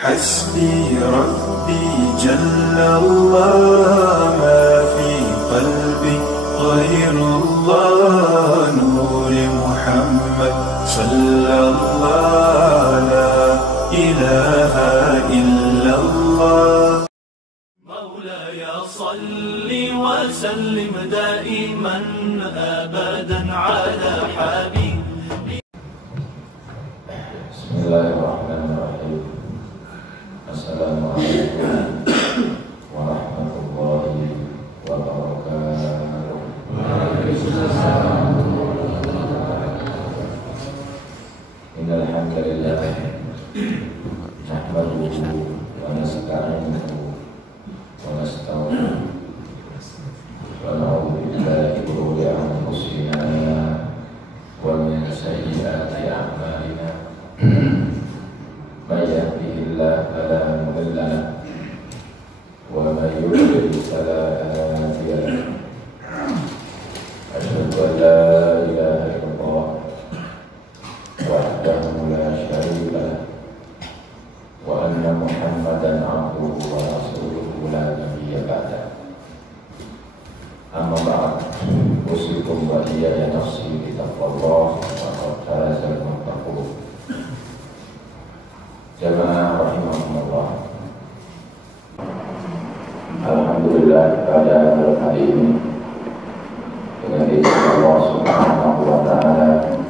حسبي ربي جل الله ما في قلبي غير الله نور محمد صلى الله لا إله إلا الله مولاي صل وسلم دائما أبدا على حبيبي. بسم الله الرحمن الرحيم. Assalamualaikum warahmatullahi wabarakatuh. Innal hamdalillah nahmaduhu wa nasta'inuhu wa nastaghfiruh wa na'udzu billahi min shururi anfusina wa min sayyiati a'malina. من يهده الله فلا مضل له ومن يضلل فلا هادي له. أشهد أن لا إله إلا الله وحده لا شريك له وأن محمدا عبده ورسوله لا نبي بعده. أما بعد أوصيكم وإياي نفسي بتقوى الله فقد فاز المتقون. Jamaah rahimahumullah. Alhamdulillah pada hari ini dengan izin Allah Subhanahu wa taala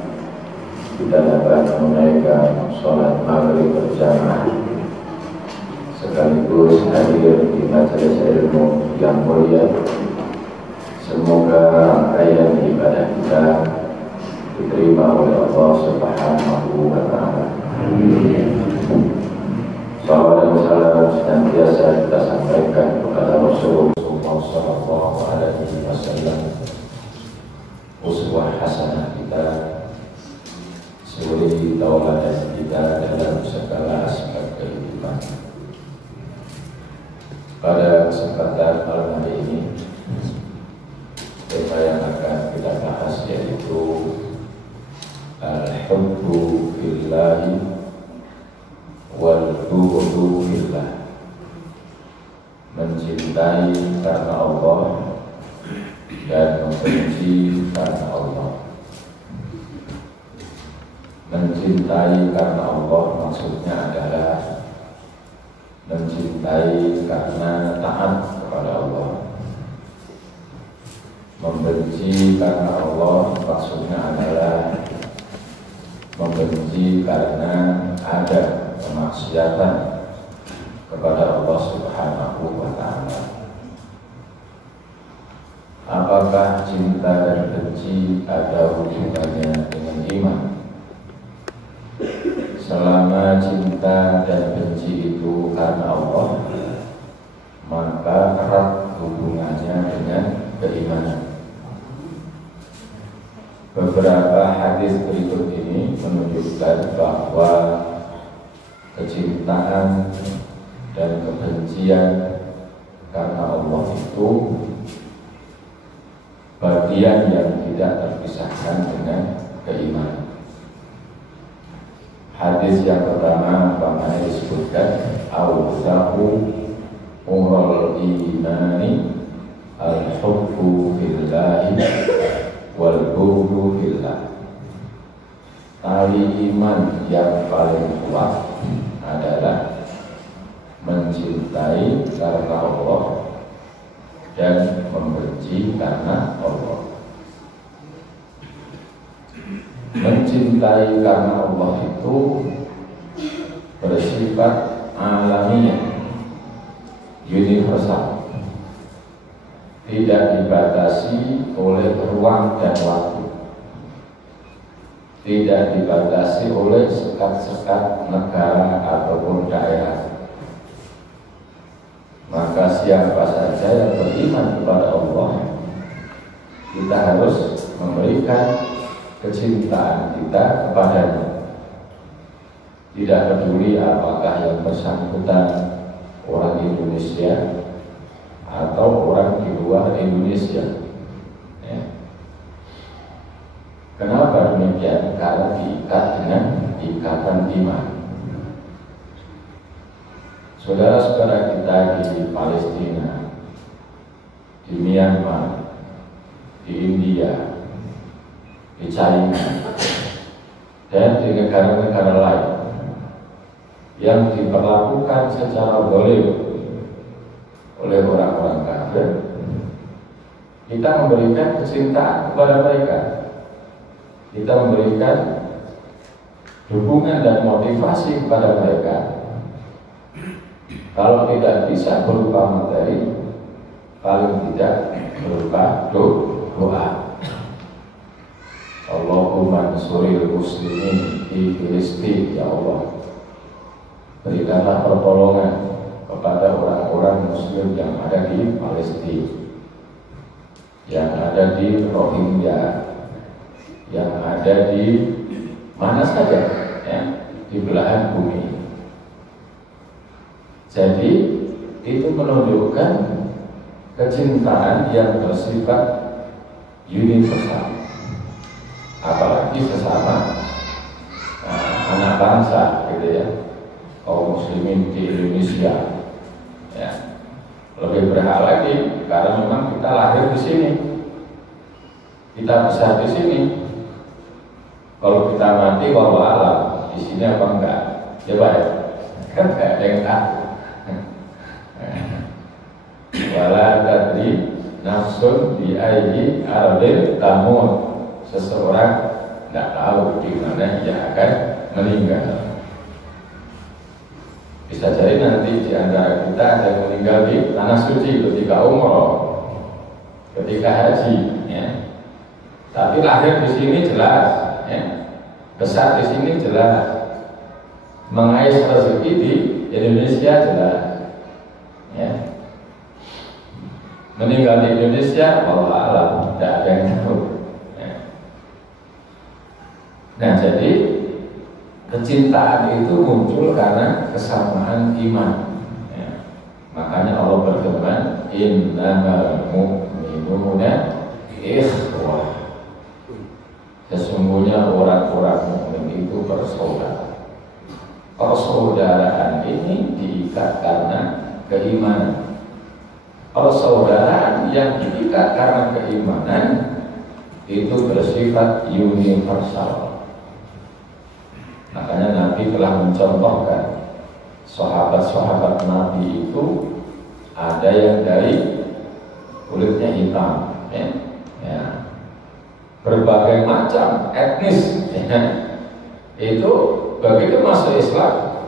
kita dapat menunaikan sholat maghrib berjamaah sekaligus hadir di majelis ilmu yang mulia. Semoga rangkaian ibadah kita diterima oleh Allah Subhanahu wa taala. Salawat dan salam senantiasa kita sampaikan kepada Rasulullah Sallallahu Alaihi Wasallam, uswah hasanah kita, suri tauladan kita dalam segala aspek kehidupan. Pada kesempatan malam hari ini, tema yang akan kita bahas yaitu al-hubbu fillahi wal-bughdu fillah, mencintai karena Allah dan membenci karena Allah. Mencintai karena Allah maksudnya adalah mencintai karena taat kepada Allah. Membenci karena Allah maksudnya adalah membenci karena ada kemaksiatan kepada Allah Subhanahu wa ta'ala. Apakah cinta dan benci ada hubungannya dengan iman? Selama cinta dan benci itu karena Allah, maka erat hubungannya dengan keimanan. Beberapa hadis berikut ini menunjukkan bahwa kecintaan dan kebencian karena Allah itu bagian yang tidak terpisahkan dengan keimanan. Hadis yang pertama bagaimana disebutkan awsaqu ural imani al-hubbu fillahi wal-bughdu fillah. Tali iman yang paling kuat adalah mencintai karena Allah dan membenci karena Allah. Mencintai karena Allah itu bersifat alamiah, universal, tidak dibatasi oleh ruang dan waktu, tidak dibatasi oleh sekat-sekat negara ataupun daerah. Maka siapa saja yang beriman kepada Allah, kita harus memberikan kecintaan kita kepadanya. Tidak peduli apakah yang bersangkutan orang Indonesia atau orang di luar Indonesia. Kenapa demikian? Karena diikat dengan ikatan iman. saudara-saudara kita di Palestina, di Myanmar, di India, di China, dan di negara-negara lain yang diperlakukan secara zalim oleh orang-orang kafir, kita memberikan kecintaan kepada mereka, kita memberikan dukungan dan motivasi kepada mereka. Kalau tidak bisa berupa materi, paling tidak berupa doa. Allahumma nsuril muslimin di Filistin, ya Allah, berikanlah pertolongan kepada orang-orang muslim yang ada di Palestina, yang ada di Rohingya, yang ada di mana saja, ya, di belahan bumi. Jadi itu menunjukkan kecintaan yang bersifat universal, apalagi sesama anak bangsa, gitu ya, kaum muslimin di Indonesia, ya, lebih berhak lagi karena memang kita lahir di sini, kita besar di sini. Kalau kita mati, wallahu alam di sini apa enggak? Coba ya, kan enggak ada yang tahu. Wala tadri nafsun bi ayyi ardin tamut. Seseorang tidak tahu di mana ia akan meninggal. Bisa jadi nanti di antara kita ada yang meninggal di tanah suci ketika umroh, ketika haji, ya. Tapi lahir di sini jelas, ya. Besar di sini jelas, mengais rezeki di Indonesia jelas, ya. Meninggal di Indonesia, wallahu alam, tidak ada yang tahu. Nah, jadi kecintaan itu muncul karena kesamaan iman, ya. Makanya Allah berfirman, innamal mu'minuna ikhwah. Sesungguhnya orang-orang mukmin itu bersaudara. Persaudaraan ini diikat karena keimanan. Persaudaraan yang diikat karena keimanan itu bersifat universal. Makanya Nabi telah mencontohkan sahabat-sahabat Nabi itu ada yang dari kulitnya hitam, ya. Ya. Berbagai macam etnis, ya. Itu begitu masuk Islam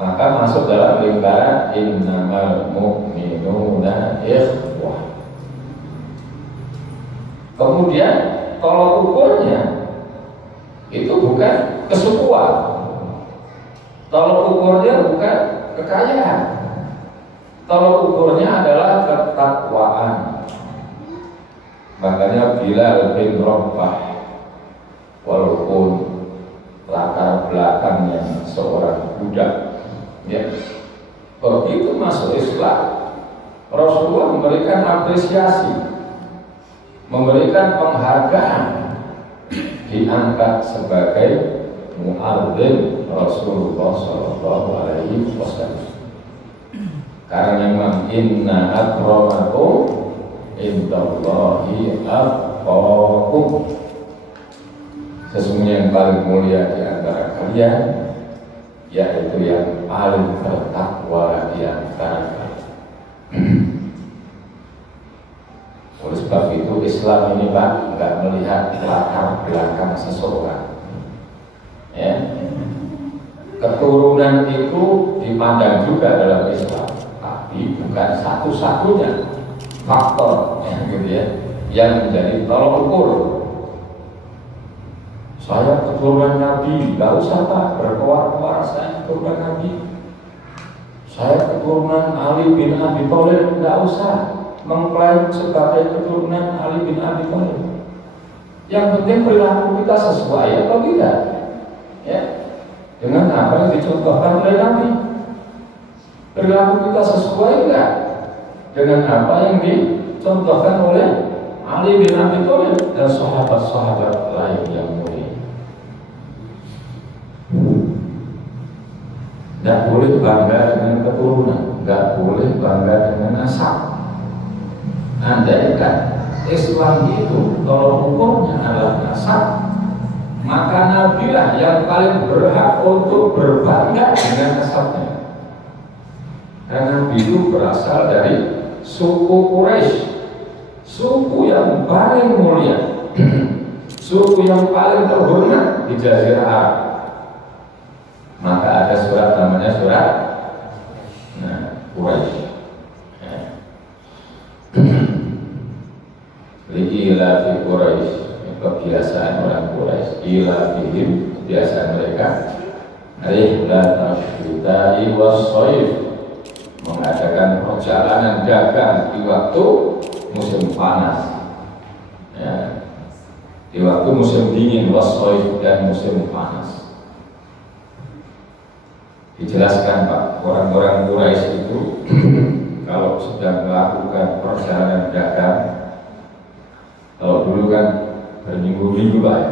maka masuk dalam lingkaran innamal mu'minuna ikhwah. Kemudian tolak ukurnya itu bukan kesukuan, tolak ukurnya bukan kekayaan, tolak ukurnya adalah ketakwaan. Makanya Bilal bin Rabah, walaupun latar belakangnya seorang budak, ya, begitu masuk Islam, Rasulullah memberikan apresiasi, memberikan penghargaan, diangkat sebagai muadzin Rasulullah SAW. Karena memang inna akramakum indallahi atqakum. Sesungguhnya yang paling mulia di antara kalian yaitu yang paling bertakwa di antara kalian. Oleh sebab itu Islam ini Pak nggak melihat latar belakang seseorang, ya. Keturunan itu dipandang juga dalam Islam, tapi bukan satu-satunya faktor, ya, gitu ya, yang menjadi tolak ukur. Saya keturunan Nabi, nggak usah Pak berkoar-koar saya keturunan Nabi. Saya keturunan Ali bin Abi Thalib, nggak usah mengklaim sebagai keturunan Ali bin Abi Thalib. Yang penting perilaku kita sesuai atau tidak, ya, dengan apa yang dicontohkan oleh Nabi. Perilaku kita sesuai enggak dengan apa yang dicontohkan oleh Ali bin Abi Thalib dan sahabat-sahabat lain yang mulia. Tidak boleh bangga dengan keturunan, tidak boleh bangga dengan nasab. Andaikan Islam itu tolong ukurnya adalah nasab, maka Nabilah yang paling berhak untuk berbangga dengan nasabnya. Karena Nabi itu berasal dari suku Quraisy, suku yang paling mulia, suku yang paling terhormat di Jazirah Arab. Maka ada surat namanya surat Quraisy. Ila fi Quraisy, kebiasaan orang Quraisy. Ila fihim, kebiasaan mereka. Rihlat asyita'i was-shaif, mengadakan perjalanan dagang di waktu musim panas, ya, di waktu musim dingin, was-shaif, dan musim panas. Dijelaskan Pak, orang-orang Quraisy itu kalau sedang melakukan perjalanan dagang, kalau dulu kan berminggu-minggu Pak, ya,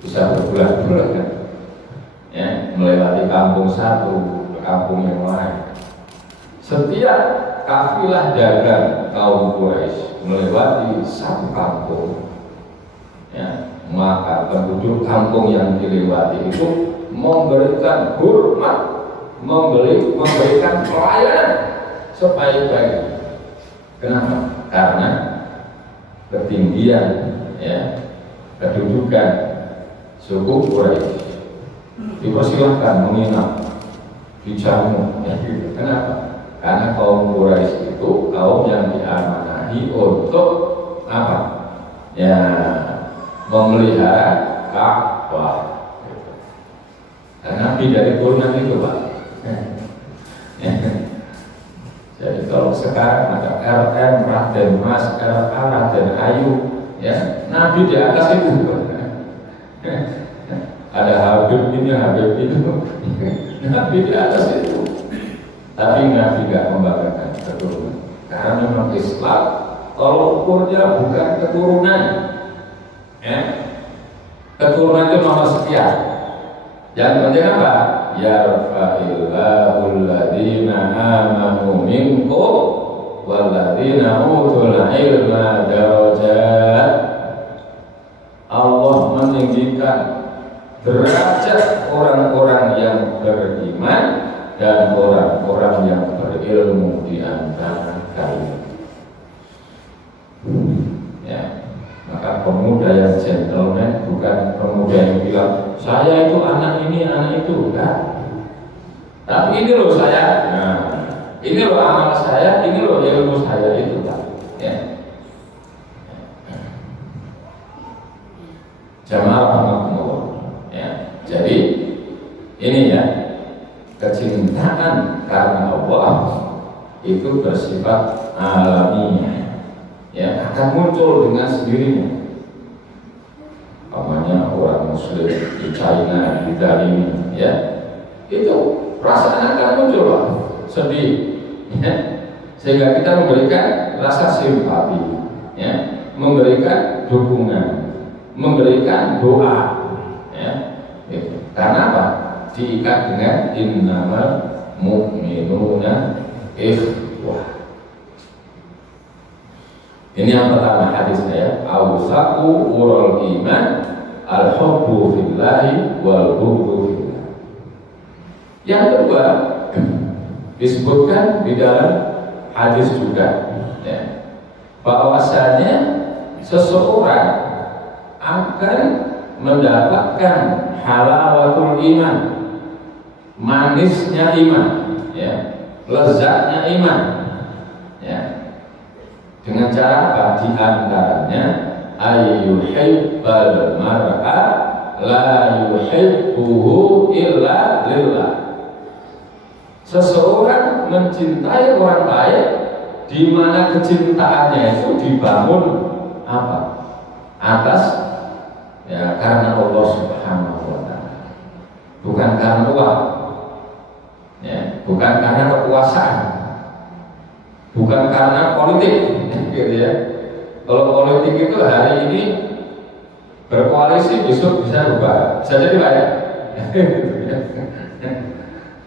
bisa berbulan-bulan kan, ya, melewati kampung satu ke kampung yang lain. Setiap kafilah dagang kaum Quraisy melewati satu kampung, ya, maka penduduk kampung yang dilewati itu memberikan hormat, memberikan pelayanan sebaik-baiknya. Kenapa? Karena ketinggian, ya, kedudukan suku Quraisy dipersilahkan menginap, dijamu, ya. Kenapa? Karena kaum Quraisy itu kaum yang diamanahi untuk apa? Ya, memelihara Ka'bah. Nabi dari turunan itu Pak. Jadi kalau sekarang ada RM, Raden Mas, RA, Raden Ayu, ya, Nabi di atas itu. Ada Habib ini, Habib itu. Nabi di atas itu. Tapi Nabi tidak membanggakan keturunan. Karena memang Islam kalau ukurnya bukan keturunan, ya. Keturunan itu nomor sekian. Yang penting apa? Yarfa'illahul ladzina amanu minkum wal ladzina utul ilma darajat. Allah meninggikan derajat orang-orang yang beriman dan orang-orang yang berilmu di antara kalian. Ya, maka pemuda yang gentleman bukan pemuda yang bilang saya itu anak ini, anak itu, enggak. Tapi ini loh saya, nah, ini loh amal saya, ini loh ilmu saya itu, tak. Ya. Jamaah rahmatullah. Ya. Jadi ini ya, kecintaan karena Allah itu bersifat alamiah, ya, akan muncul dengan sendirinya. Namanya orang Muslim di China, di Bali, ya, itu perasaan akan muncul, Pak, sedih, ya. Sehingga kita memberikan rasa simpati, ya, memberikan dukungan, memberikan doa, ya, gitu. Karena apa? Diikat dengan innamal mu'minuna ikhwah. Ini yang pertama hadisnya, ya, awsaqu wurul iman al-hubbu fillahi wal hubbu fillah. Yang kedua disebutkan di dalam hadis juga, ya, bahwasanya seseorang akan mendapatkan halawatul iman, manisnya iman, ya, lezatnya iman, ya. Dengan cara apa? Di antaranya ayyuhibbal mar'a la yuhibbuhu illa lillah. Seseorang mencintai orang lain di mana kecintaannya itu dibangun apa? Atas, ya, karena Allah Subhanahu wa ta'ala. Bukan karena uang, ya, bukan karena kekuasaan, bukan karena politik, gitu ya. Kalau politik itu hari ini berkoalisi, besok bisa berubah, bisa jadi Pak, ya.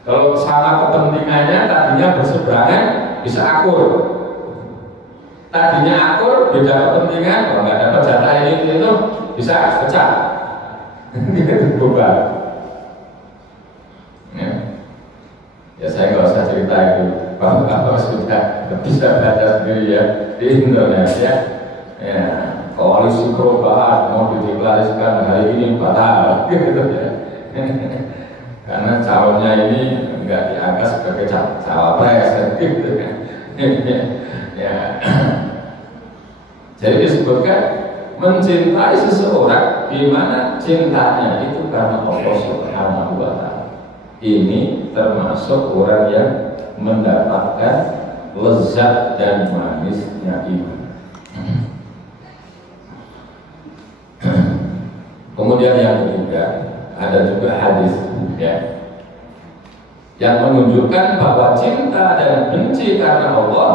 Kalau sama kepentingannya tadinya berseberangan bisa akur. Tadinya akur beda kepentingan, kalau nggak dapat jatah ini itu bisa pecah. Itu berubah. Ya saya nggak usah cerita itu. Bapak sudah bisa baca sendiri ya di Indonesia. Ya, koalisi perubahan mau dideklarasikan hari ini batal, gitu ya. Karena calonnya ini nggak diangkat sebagai cawapres, gitu kan. Ya. Jadi disebutkan mencintai seseorang di mana cintanya itu karena Allah Subhanahu wa Ta'ala. Ini termasuk orang yang mendapatkan lezat dan manisnya iman. Kemudian yang ketiga, ada juga hadis ya, yang menunjukkan bahwa cinta dan benci karena Allah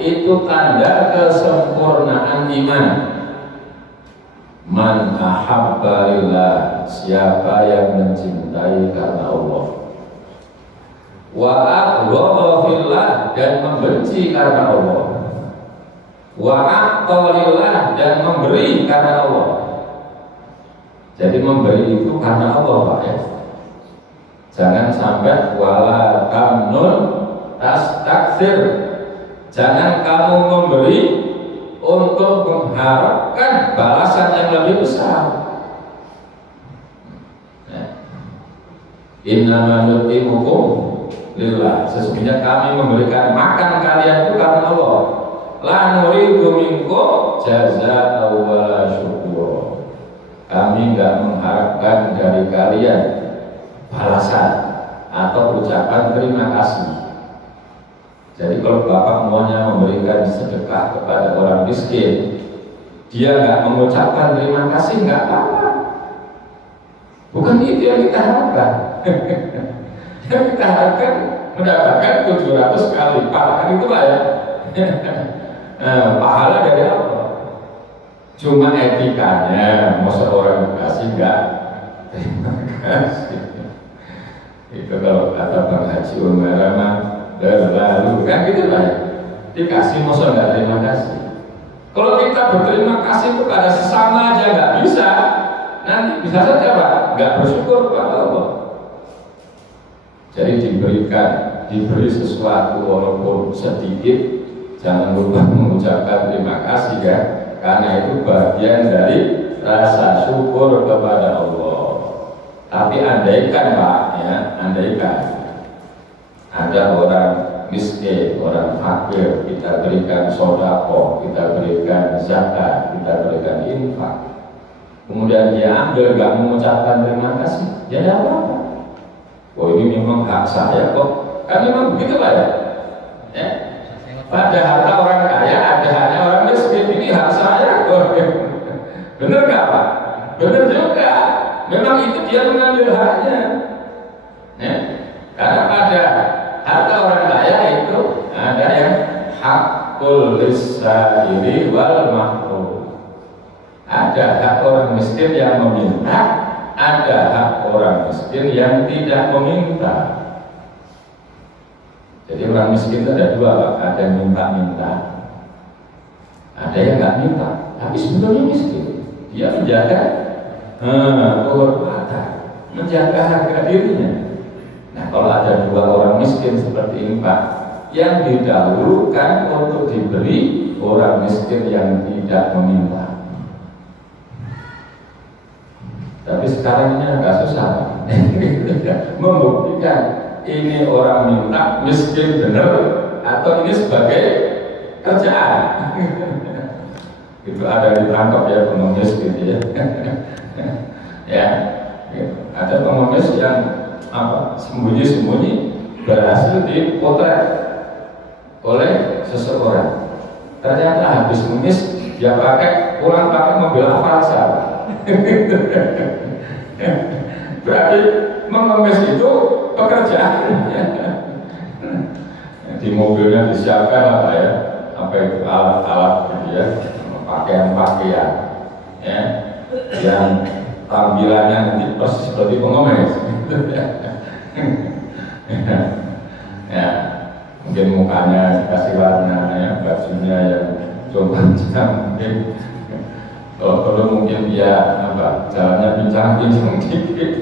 itu tanda kesempurnaan iman. Man ahabba lillah, siapa yang mencintai karena Allah, wa abghadha fillah, dan membenci karena Allah, wa a'ta lillah, dan memberi karena Allah. Jadi memberi itu karena Allah, Pak ya. Jangan sampai wala tamnun tastakthir. Jangan kamu memberi untuk mengharapkan balasan yang lebih besar. Innama nutimukum lillah, sesungguhnya kami memberikan makan kalian itu karena Allah. La nuridu minkum jazaa'an wala syukura. Kami enggak mengharapkan dari kalian balasan atau ucapan terima kasih. Jadi kalau Bapak maunya memberikan sedekah kepada orang miskin, dia enggak mengucapkan terima kasih, enggak apa-apa. Bukan itu yang kita harapkan. Yang kita harapkan mendapatkan 700 kali pahala itu Pak ya. Pahala dari apa? Cuma etikanya, mau seorang dikasih enggak terima kasih. Itu kalau kata Bang Haji Umar mah berlalu kan gitu Pak ya. Dikasih mau enggak terima kasih. Kalau kita berterima kasih kepada sesama aja enggak bisa, nanti bisa saja Pak enggak bersyukur kepada Allah. Jadi diberi sesuatu walaupun sedikit, jangan lupa mengucapkan terima kasih ya. Karena itu bagian dari rasa syukur kepada Allah. Tapi andaikan Pak ya, andaikan ada orang miskin, orang fakir, kita berikan sedekah, kita berikan zakat, kita berikan infak, kemudian dia ambil nggak mengucapkan terima kasih, ya tidak apa-apa. Oh ini memang hak saya kok, kan memang begitu Pak ya. Pada harta orang kaya ada haknya orang miskin, ini hak saya. Benar nggak Pak? Benar juga. Memang itu dia mengambil haknya. Karena pada harta orang kaya itu ada yang hakul lisaili wal mahrum. Ada hak orang miskin yang meminta, ada hak orang miskin yang tidak meminta. Jadi orang miskin itu ada dua Pak, ada yang minta-minta, ada yang nggak minta, tapi sebetulnya miskin. Dia menjaga kehormatan, menjaga harga dirinya. Nah kalau ada dua orang miskin seperti ini Pak, yang didahulukan untuk diberi orang miskin yang tidak meminta. Tapi sekarang ini agak susah membuktikan ini orang minta miskin benar atau ini sebagai kerjaan. Itu ada ditangkap ya pengemis gitu ya. Ya, gitu. Ada pengemis yang sembunyi-sembunyi berhasil dipotret oleh seseorang. Ternyata habis mengemis dia pulang pakai mobil Avanza. Berarti mengemis itu pekerjaan. Di mobilnya disiapkan apa ya, itu alat-alat gitu ya, pakaian-pakaian ya, yang tampilannya nanti persis seperti pengemis. Ya, mungkin mukanya dikasih warna, ya, bajunya yang coba-coba mungkin. Kalau mungkin dia jalannya bincang-bincang dikit,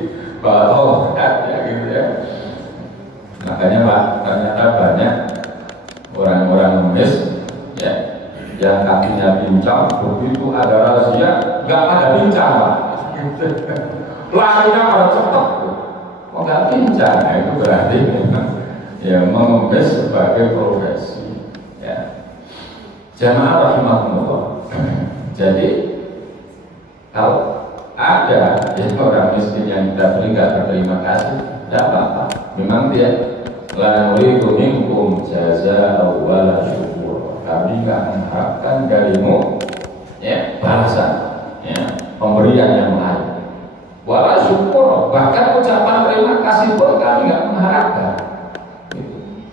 bawa ya gitu ya. Makanya Pak, ternyata banyak orang-orang ngemis ya, yang kakinya pincang, begitu ada razia nggak ada pincang Pak. Larinya pada cepat, kok nggak pincang? Nah, itu berarti memang ya mengemis sebagai profesi. Ya. Jamaah rahimahullah. Jadi kalau ada ya, orang miskin yang kita beri nggak berterima kasih, tidak apa-apa. Memang dia la nuridu minkum jazaa'an wala syukur. Kami nggak mengharapkan darimu ya balasan, ya pemberian yang lain. Wala syukur, bahkan ucapan terima kasih pun kami nggak mengharapkan. Gitu.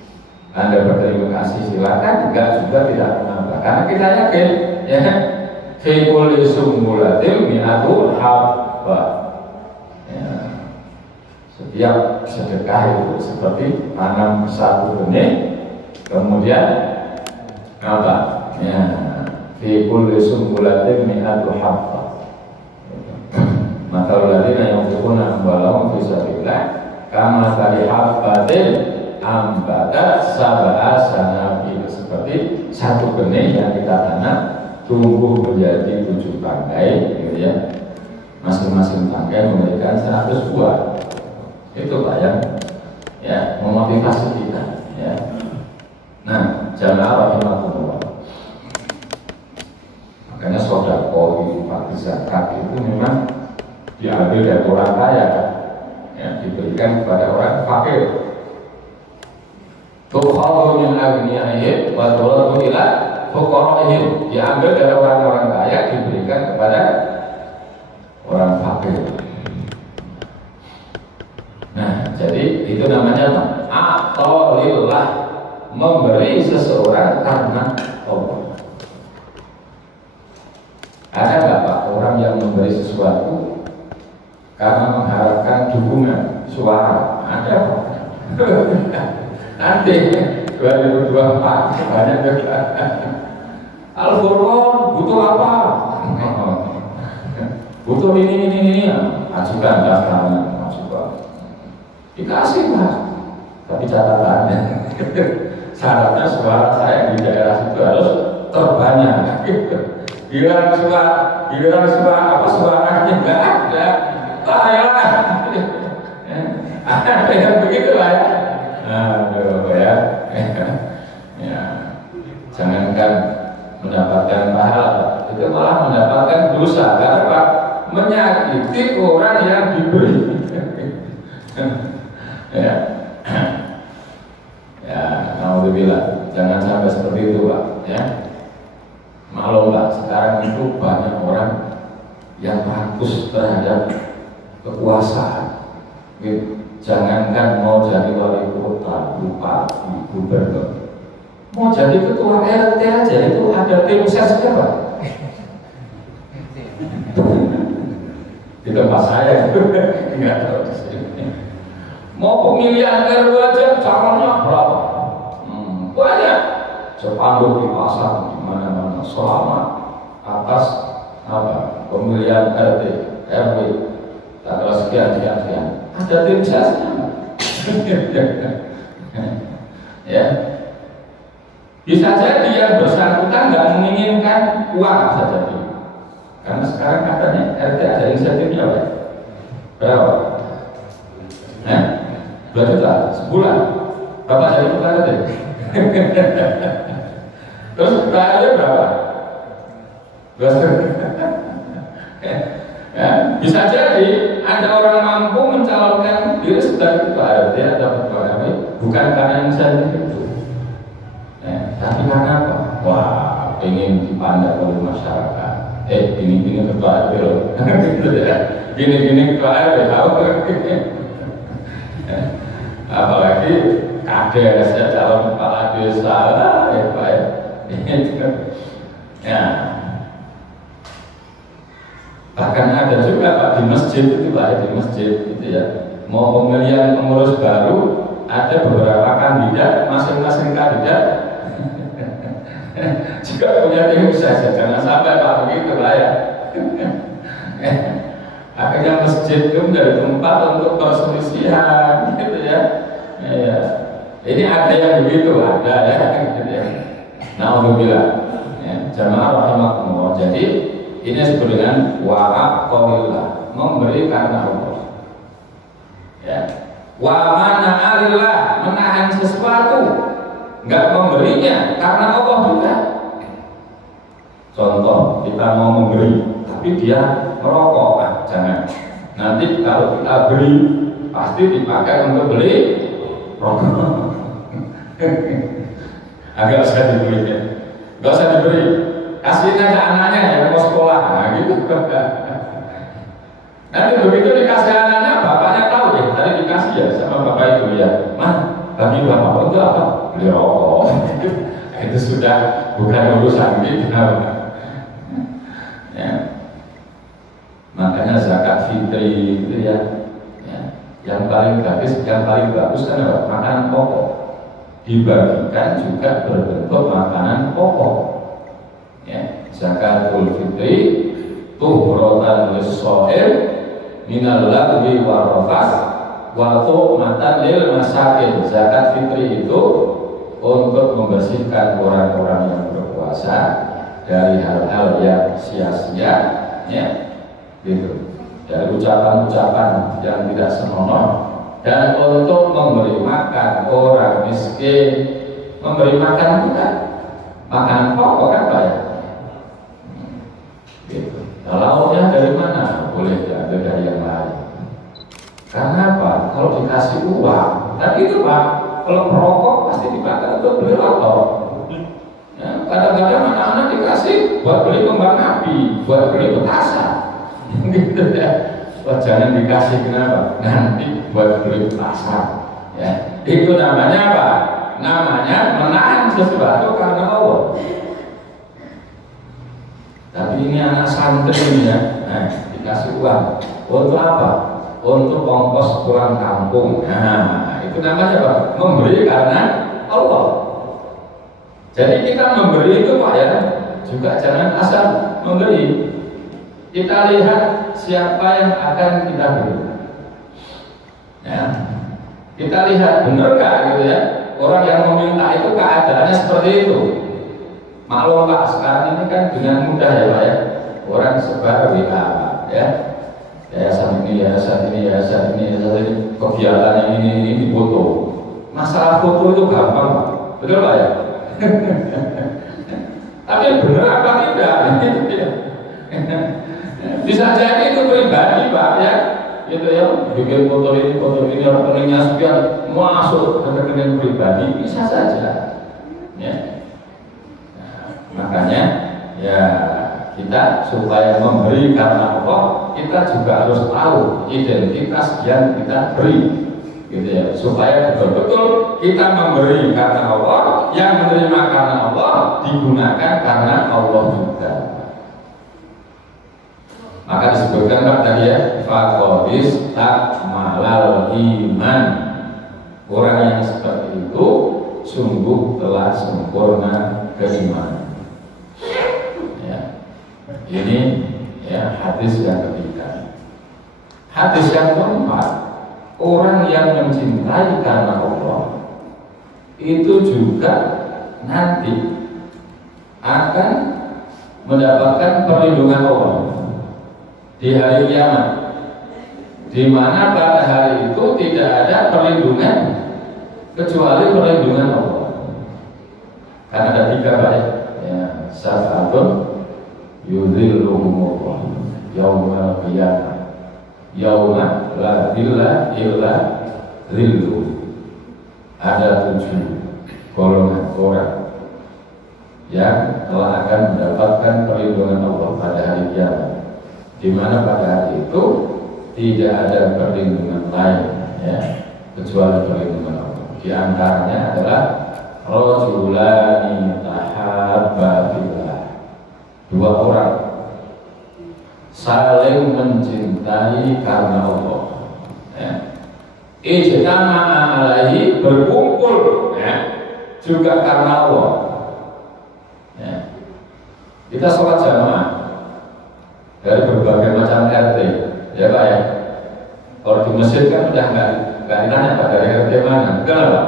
Anda berterima kasih silakan, enggak juga tidak mengapa. Karena kita yakin ya. Fi kulli sumbulatin mi'atul habba. Ya. Setiap sedekah itu seperti tanam satu benih, kemudian apa? Ya. Fi kulli sumbulatin mi'atul habba. Maka alladziina yunfiquna amwalahum fi sabilillah kama tali habbatin ambatat sab'a sanabil. Seperti satu benih yang kita tanam tumbuh menjadi 7 tangkai, gitu ya. Masing-masing tangkai memberikan 100 buah. Itu Pak yang ya memotivasi kita. Ya. Nah, jamaah rahimahullah. Makanya sedekah infak zakat itu memang diambil dari orang kaya, ya, diberikan kepada orang fakir. Tukhadhu min aghniyahim wa turaddu ila fuqara'ihim, diambil dari orang-orang kaya diberikan kepada orang fakir. Nah, jadi itu namanya apa? A'talillah, memberi seseorang karena Allah. Ada nggak Pak orang yang memberi sesuatu karena mengharapkan dukungan suara? Ada Pak. Nanti 2024 banyak juga. Al-Qur'an butuh apa? Butuh ini, ajukan daftarnya, ajukan. Dikasih Mas, tapi catatannya syaratnya suara saya di daerah itu harus terbanyak. Giliran suara apa suaranya nggak ada, tayalah. Ada yang begitu lah ya. Aduh ya. Ya. Jangankan mendapatkan pahala, itu malah mendapatkan dosa. Karena Pak, menyakiti orang yang diberi. Ya. Ya, alhamdulillah. Jangan sampai seperti itu Pak. Ya. Maklum Pak, sekarang itu banyak orang yang rakus terhadap kekuasaan. Gitu. Jangankan mau jadi wali kota, bupati, gubernur, mau jadi ketua RT aja itu ada tim sesnya Pak. Di tempat saya nggak tahu di sini. Mau pemilihan RW aja calonnya berapa? Banyak. Sepanduk di pasar di mana-mana selama atas apa pemilihan RT RW tanggal sekian. Ada tim sesnya. Ya. Bisa jadi yang bersangkutan nggak menginginkan uang saja. Karena sekarang katanya RT ada insentifnya berapa? 2 juta sebulan. Bapak jadi tukang RT. Terus bayarnya berapa? 2,5. Ya, bisa jadi ada orang mampu mencalonkan diri sebagai ketua RT atau ketua RW bukan karena insentif itu, ya, tapi karena apa? Wah, ingin dipandang oleh masyarakat. Gini ketua RW loh, gini ketua RW tahu. Apalagi kades ya calon kepala desa, ya. Bahkan ada juga Pak di masjid itu Pak, di masjid gitu ya, mau pemilihan pengurus baru ada beberapa kandidat, masing-masing kandidat juga punya tim sukses. Jangan sampai Pak begitu lah ya. Akhirnya masjid itu menjadi tempat untuk perselisihan, gitu ya. Ya. Ini ada yang begitu, ada ya. Gitu ya. Alhamdulillah. Ya, jamaah rahimakumullah. Jadi ini disebut dengan wa'aqillah, memberi karena Allah. Ya. Wa mana'alillah, menahan sesuatu, enggak memberinya karena Allah juga. Contoh, kita mau memberi tapi dia merokok, nah, jangan. Nanti kalau kita beli pasti dipakai untuk beli rokok. Agak usah dibeli ya. Enggak usah diberi. Kasihin aja anaknya yang mau sekolah, nah gitu. Nanti begitu dikasih anaknya, bapaknya tahu ya, tadi dikasih ya sama bapak itu ya. Mah, bagi bapak itu apa? Beli rokok. Itu sudah bukan urusan kita. Ya. Makanya zakat fitri itu ya, yang paling bagus kan apa? Makanan pokok. Dibagikan juga berbentuk makanan pokok. Ya, zakatul fitri tuhratan lis-shaim minal lagwi warrafas wa tu'matan lil masakin. Zakat fitri itu untuk membersihkan orang-orang yang berpuasa dari hal-hal yang sia-sia, ya, gitu, dari ucapan-ucapan yang tidak senonoh, dan untuk memberi makan orang miskin. Memberi makan bukan makanan pokok kan Pak ya? Gitu. Lauknya dari mana? Boleh diambil dari yang lain. Karena apa? Kalau dikasih uang, tadi itu Pak, kalau perokok pasti dipakai untuk beli rokok. Ya, kadang-kadang anak-anak dikasih buat beli kembang api, buat beli petasan, gitu ya. Wah, jangan dikasih kenapa? Nanti buat beli petasan. Ya, itu namanya apa? Namanya menahan sesuatu karena Allah. Tapi ini anak santri ya, dikasih uang untuk apa? Untuk ongkos pulang kampung. Nah, itu namanya apa? Memberi karena Allah. Jadi kita memberi itu Pak ya, juga jangan asal memberi. Kita lihat siapa yang akan kita beri. Ya. Kita lihat benar nggak gitu ya, orang yang meminta itu keadaannya seperti itu. Maklum Pak, sekarang ini kan dengan mudah ya Pak ya, orang sebar WA ya, yayasan ini, yayasan ini, yayasan ini, yayasan ini, kegiatan yang ini foto. Masalah foto itu gampang Pak, betul Pak ya? Tapi benar apa tidak? Bisa jadi itu pribadi Pak ya, gitu ya, bikin foto ini, rekeningnya sekian, masuk ke rekening pribadi, bisa saja. Ya. Nah, makanya ya kita supaya memberi karena Allah, kita juga harus tahu identitas yang kita beri, gitu ya, supaya betul-betul kita memberi karena Allah, yang menerima karena Allah, digunakan karena Allah juga. Maka disebutkan Pak tadi ya, faqadis takmalal iman. Orang yang seperti itu sungguh telah sempurna keimanan. Ya. Ini ya hadis yang ketiga. Hadis yang keempat, orang yang mencintai karena Allah itu juga nanti akan mendapatkan perlindungan Allah di hari kiamat, di mana pada hari itu tidak ada perlindungan kecuali perlindungan Allah. Karena ada tiga baik, ya, safatun yudhilluhumullah yaumal qiyamah, yauma la dhilla illa dhilluh. Ada 7 golongan orang yang telah akan mendapatkan perlindungan Allah pada hari kiamat, di mana pada hari itu tidak ada perlindungan lain ya, kecuali perlindungan Allah. Di antaranya adalah rajulani tahabba fillah, 2 orang saling mencintai karena Allah ya. ijtama'a alaihi, berkumpul ya, juga karena Allah ya. Kita sholat jamaah dari berbagai macam RT ya Pak ya. Kalau di masjid kan udah nggak ditanya Pak dari RT mana, kenapa?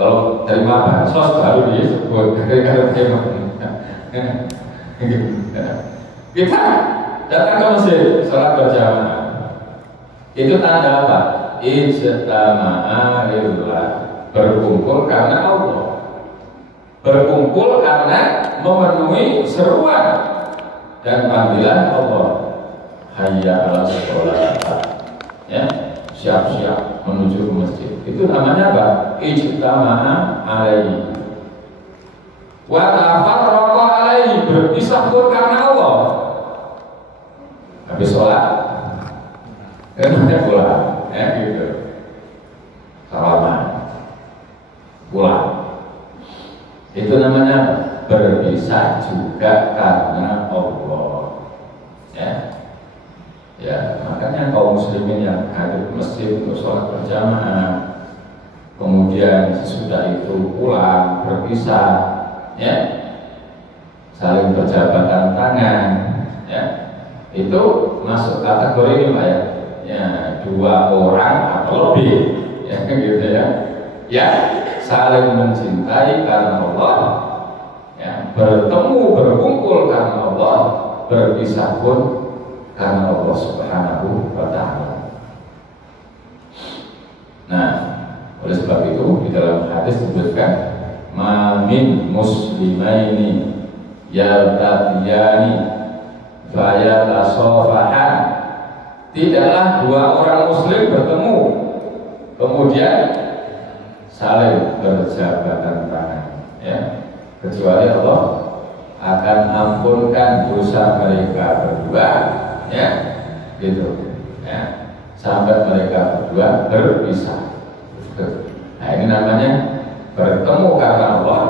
Kalau dari mana? Sos baru disebut dari RT mana. Kita datang ke masjid sholat berjamaah, itu tanda apa? Ijtama'a lillah, berkumpul karena Allah, berkumpul karena memenuhi seruan dan panggilan Allah. Hayya 'alas shalah, ya, siap-siap menuju ke masjid. Itu namanya apa? Ijtama'a alaihi. Wa tafarraqa alaihi, berpisah pun karena Allah. Habis sholat kemudian pulang ya gitu, salaman pulang. Itu namanya berpisah juga karena Allah ya. Ya, makanya kaum muslimin yang hadir ke masjid untuk sholat berjamaah, kemudian sesudah itu pulang berpisah ya, saling berjabatan tangan ya, itu masuk kategori ini Pak ya. Ya, 2 orang atau lebih ya gitu ya. Ya, saling mencintai karena Allah ya, bertemu berkumpul karena Allah, berpisah pun karena Allah Subhanahu wa ta'ala. Nah, oleh sebab itu di dalam hadis disebutkan ma min muslimaini yaltaqiyani fayatasafahan, tidaklah 2 orang muslim bertemu kemudian saling berjabatan tangan ya, kecuali Allah akan ampunkan dosa mereka berdua ya gitu ya, sampai mereka berdua berpisah. Nah, ini namanya bertemu karena Allah,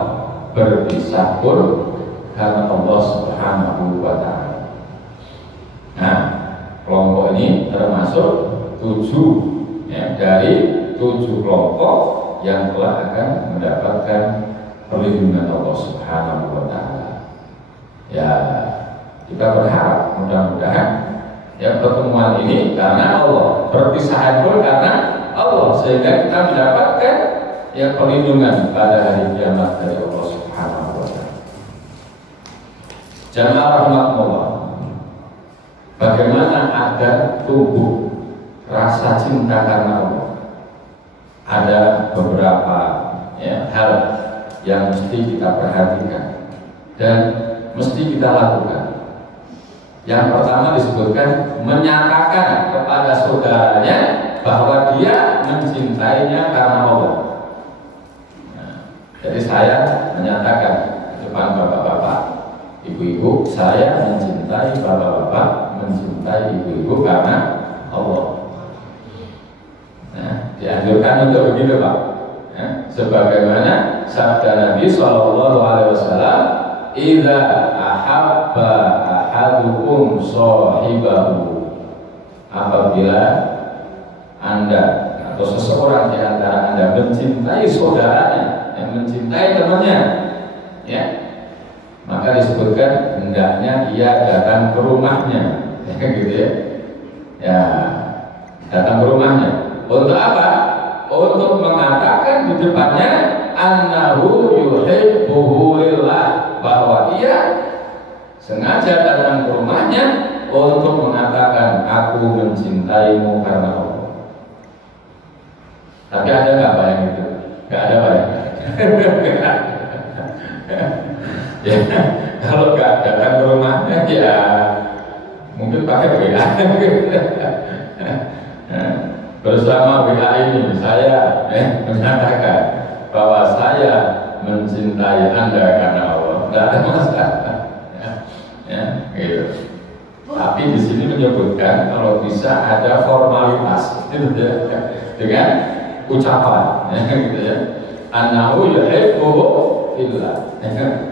berpisah pun karena Allah Subhanahu wa ta'ala. Nah, kelompok ini termasuk 7 ya, dari 7 kelompok yang telah akan mendapatkan perlindungan Allah Subhanahu wa ta'ala. Ya, kita berharap mudah-mudahan ya pertemuan ini karena Allah, perpisahan pun karena Allah, sehingga kita mendapatkan ya perlindungan pada hari kiamat dari Allah Subhanahu wa ta'ala. Jamaah rahmatullah, bagaimana agar tumbuh rasa cinta karena Allah? Ada beberapa ya, hal yang mesti kita perhatikan dan mesti kita lakukan. Yang pertama disebutkan menyatakan kepada saudaranya bahwa dia mencintainya karena Allah. Nah, jadi saya menyatakan di depan bapak-bapak, ibu-ibu, saya mencintai bapak-bapak, mencintai ibu-ibu karena Allah. Nah, dianjurkan untuk begitu Pak ya, sebagaimana sabda Nabi SAW, idza ahabba ahadukum sahibahu, apabila Anda atau seseorang di antara Anda mencintai saudaranya, yang mencintai temannya ya, maka disebutkan hendaknya ia datang ke rumahnya ya, gitu ya. Ya, datang ke rumahnya untuk apa? Untuk mengatakan di depannya annahu yuhibbuhu lillah, bahwa ia sengaja datang ke rumahnya untuk mengatakan aku mencintaimu karena Allah. Tapi ada nggak Pak yang itu? Nggak ada Pak ya? Ya, kalau nggak datang ke rumahnya ya mungkin pakai WA. Bersama WA ini saya menyatakan bahwa saya mencintai Anda karena Allah. Tidak ada masalah. Ya, gitu. Tapi di sini menyebutkan kalau bisa ada formalitas, gitu ya, dengan ucapan, ya, gitu ya. Annahu yuhibbuhu fillah,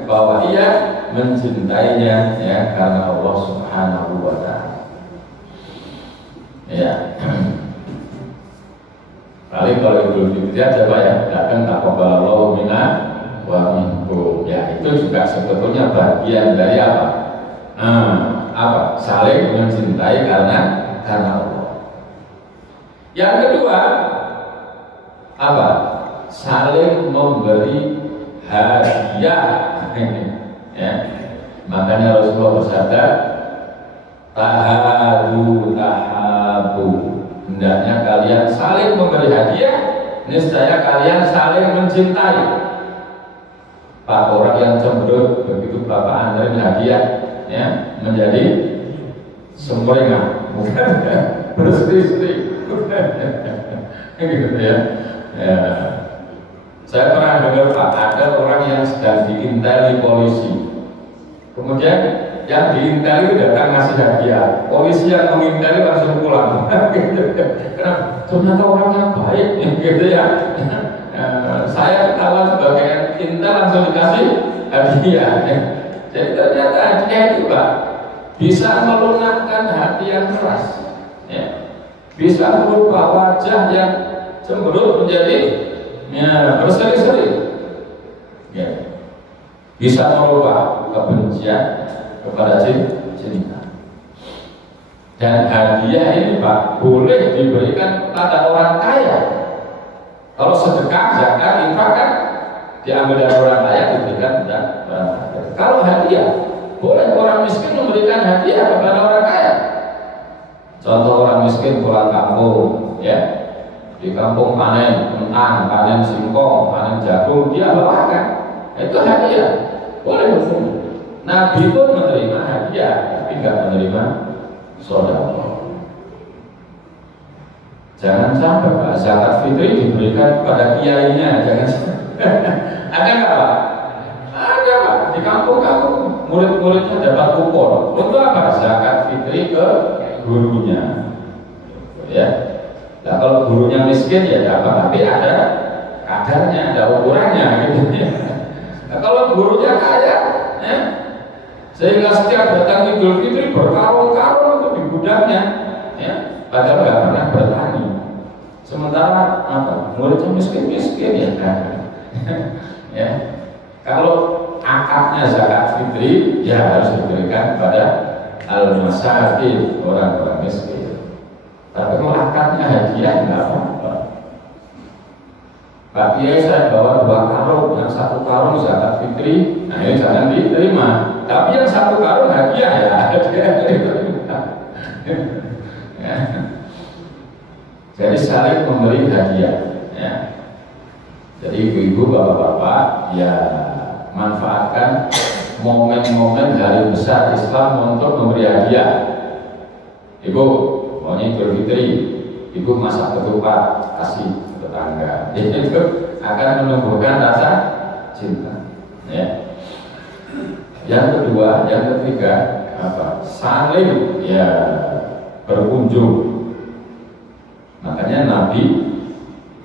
bahwa ia mencintainya ya karena Allah Subhanahu wa ta'ala. Ya. Paling kalau Idul Fitri aja Pak ya, datang taqabbalallahu minna wa minkum. Ya itu juga sebetulnya bagian dari apa? Saling mencintai karena Allah. Yang kedua apa? Saling memberi hadiah. Ya. Makanya Rasulullah bersabda, tahadu tahabu. Hendaknya kalian saling memberi hadiah, niscaya kalian saling mencintai. Pak, orang yang cemberut begitu Bapak anterin hadiah, ya, menjadi sempurna, bukan berseri-seri, gitu ya. Saya pernah dengar Pak, ada orang yang sedang diinteli polisi, kemudian yang diinteli datang ngasih hadiah, polisi yang menginteli langsung pulang. Karena ternyata orangnya baik, gitu ya. Saya ketahuan sebagai intel langsung dikasih hadiah. Jadi ternyata hadiah itu Pak bisa melunakkan hati yang keras, ya. Bisa merubah wajah yang cemberut menjadi berseri-seri, ya. Bisa merubah kebencian kepada cinta. Dan hadiah ini Pak boleh diberikan kepada orang kaya. Kalau sedekah, zakat, infak kan diambil dari orang kaya diberikan kepada orang kaya. Kalau hadiah, boleh orang miskin memberikan hadiah kepada orang kaya. Contoh orang miskin pulang kampung, ya, di kampung panen kentang, panen singkong, panen jagung, dia bawakan, itu hadiah, boleh. Nabi pun menerima hadiah, tapi tidak menerima sedekah. Jangan sampai Pak, zakat fitri diberikan kepada kiainya, jangan sampai. Ada nggak Pak? Ada Pak, di kampung-kampung murid-muridnya dapat kupon. Untuk apa? Zakat fitri ke gurunya, ya. Nah kalau gurunya miskin ya dapat, tapi ada kadarnya, ada ukurannya, gitu ya. Nah kalau gurunya kaya, ya, sehingga setiap datang Idul Fitri berkarung-karung itu di gudangnya, ya, padahal nggak pernah bertani. Sementara apa? Muridnya miskin-miskin ya kan. Ya. Kalau akadnya zakat fitri ya harus diberikan kepada al-masakin, orang-orang miskin. Tapi kalau akadnya hadiah nggak apa-apa. Pak Kiai saya bawa 2 karung, yang 1 karung zakat fitri, nah ini jangan diterima. Tapi yang 1 karung hadiah ya, ya. Jadi saling memberi hadiah, ya. Jadi ibu-ibu, bapak-bapak, ya manfaatkan momen-momen hari besar Islam untuk memberi hadiah. Ibu maunya Idul Fitri, ibu masak ketupat kasih tetangga, itu akan menumbuhkan rasa cinta, ya. Yang kedua, yang ketiga apa? Saling ya berkunjung. Makanya Nabi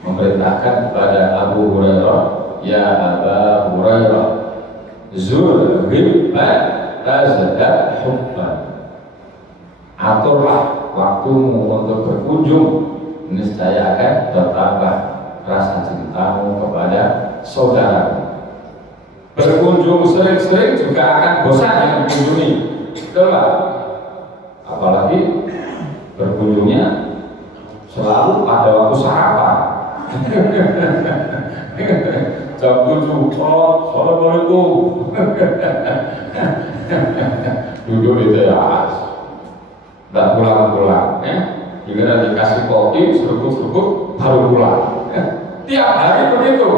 memerintahkan kepada Abu Hurairah, ya Aba Hurairah, zur hibban tazdat hubban. Aturlah waktumu untuk berkunjung, niscaya akan bertambah rasa cintamu kepada saudara. Berkunjung sering-sering juga akan bosan yang dikunjungi, betul Pak? Apalagi berkunjungnya selalu pada waktu sarapan. Jam 7, assalamualaikum. Duduk di teras, tidak pulang-pulang, ya. Jika dikasih kopi, seruput-seruput, baru pulang. Tiap hari begitu.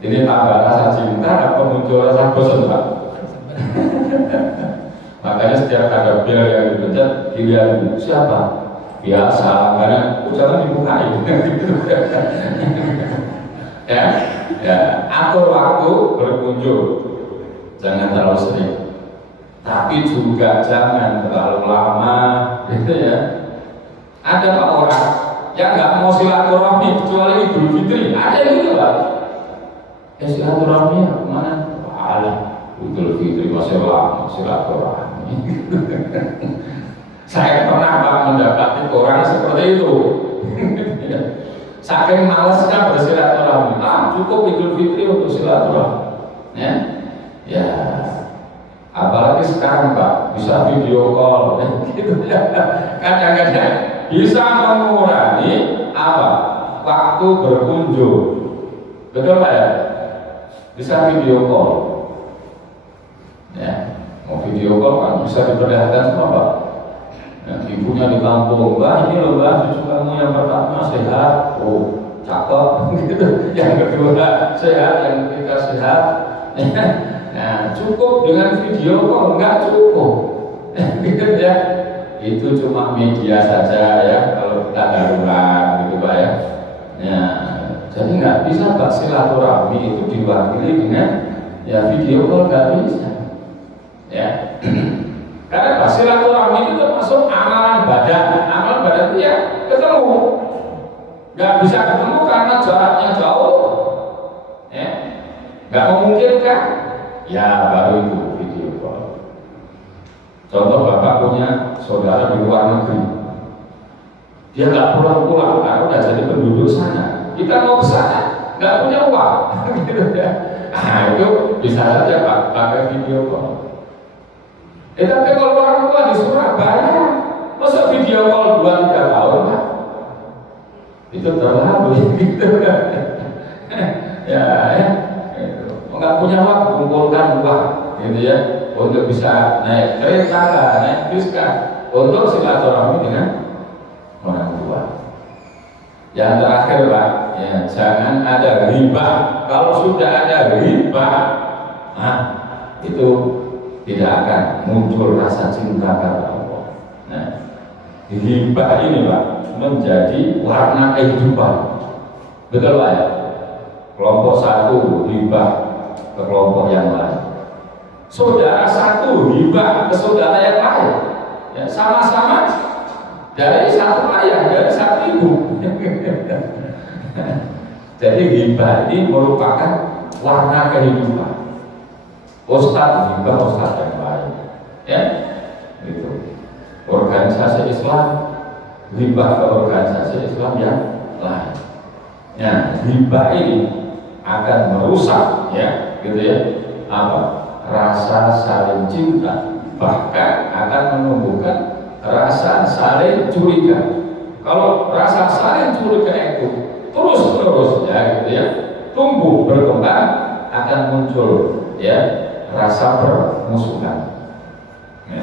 Ini tambah rasa cinta atau muncul rasa bosan Pak? Makanya setiap ada bel yang dipencet, dilihat siapa? Biasa, karena jangan dibukain. ya, atur waktu berkunjung, jangan terlalu sering, tapi juga jangan terlalu lama, gitu ya. Ada Pak orang yang nggak mau silaturahmi kecuali Idul Fitri, ada yang gitu Pak. Silaturahmi mana? Alah, Idul Fitri masih lama silaturahmi. Saya pernah Pak mendapati orang seperti itu. Saking malesnya bersilaturahmi, cukup Idul Fitri untuk silaturahmi. Ya, apalagi sekarang Pak bisa video call, gitu ya. Kadang-kadang bisa mengurangi waktu berkunjung, betul Pak ya? Bisa video call, ya. Mau video call kan bisa diperlihatkan semua Pak. Ibunya di kampung, Mbak ini loh Mbak, cucu kamu yang pertama sehat, cakep, gitu. Yang kedua sehat, yang ketiga sehat. Nah, cukup dengan video kok enggak cukup, gitu ya. Itu cuma media saja ya, kalau kita darurat, gitu Pak ya. Jadi nggak bisa Pak silaturahmi itu diwakili dengan ya video call nggak bisa, ya. Karena silaturahmi itu termasuk amalan badan. Amalan badan itu ya ketemu. Gak bisa ketemu karena jaraknya jauh, ya. Gak memungkinkan. Ya baru itu video call. Contoh Bapak punya saudara di luar negeri, dia gak pulang-pulang karena udah jadi penduduk sana. Kita mau ke sana, gak punya uang, gitu ya. Nah itu bisa saja Pak pakai video call. Tapi kalau orang tua di Surabaya, masa video call 2-3 tahun Pak? Itu terlalu gitu kan? ya, nggak punya waktu kumpulkan uang, gitu ya, untuk bisa naik kereta, naik bis kan, untuk silaturahmi dengan orang tua. Yang terakhir Pak, ya jangan ada riba. Kalau sudah ada riba, itu tidak akan muncul rasa cinta karena Allah. Nah, hibah ini Pak menjadi warna kehidupan. Betul Pak ya? Kelompok satu hibah ke kelompok yang lain. Saudara satu hibah ke saudara yang lain. Ya, sama-sama dari satu ayah, dari satu ibu. Jadi hibah ini merupakan warna kehidupan. Ustadz hibah ustadz yang lain, ya, gitu. Organisasi Islam hibah ke organisasi Islam yang lain. Nah, hibah ini akan merusak, ya, gitu ya, rasa saling cinta, bahkan akan menumbuhkan rasa saling curiga. Kalau rasa saling curiga itu terus, ya, gitu ya, tumbuh berkembang, akan muncul, ya, rasa bermusuhan. Ya.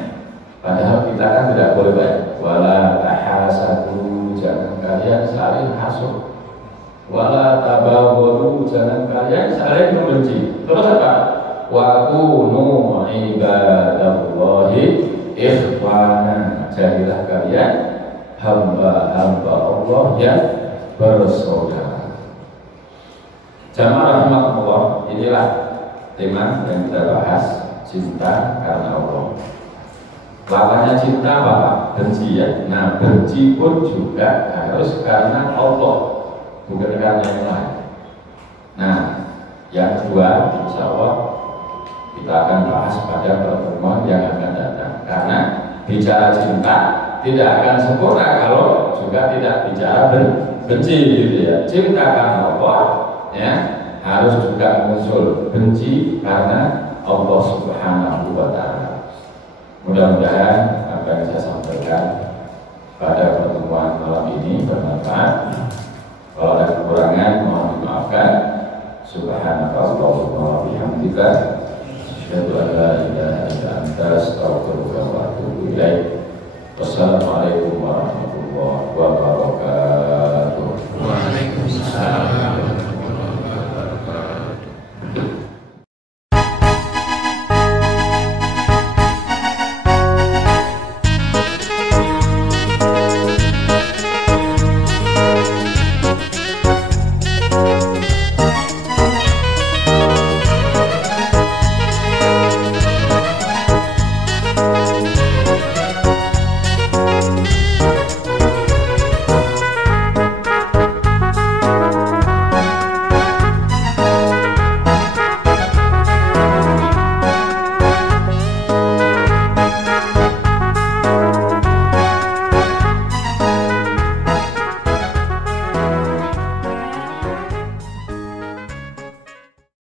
Padahal kita kan tidak boleh baik. Wala tahasadu, jangan kalian saling hasud. Wala tabaghadu, jangan kalian saling membenci. Terus apa? Wa kunu ibadallahi ikhwana. Jadilah kalian hamba-hamba Allah yang bersaudara. Jamaah rahimakumullah, inilah tema yang kita bahas, cinta karena Allah. Lawannya cinta Bapak, benci ya. Nah, benci pun juga harus karena Allah, bukan karena yang lain. Nah, yang kedua, insya Allah kita akan bahas pada pertemuan yang akan datang. Karena bicara cinta tidak akan sempurna kalau juga tidak bicara benci, gitu ya. Cinta karena Allah, ya, harus juga muncul benci karena Allah Subhanahu wa Ta'ala. Mudah-mudahan apa yang saya sampaikan pada pertemuan malam ini bermanfaat. Kalau ada kekurangan mohon dimaafkan. Subhanakallahumma wa bihamdika, asyhadu an la ilaha illa anta, astaghfiruka wa atubu ilaik. Wassalamualaikum warahmatullahi wabarakatuh. Waalaikumsalam.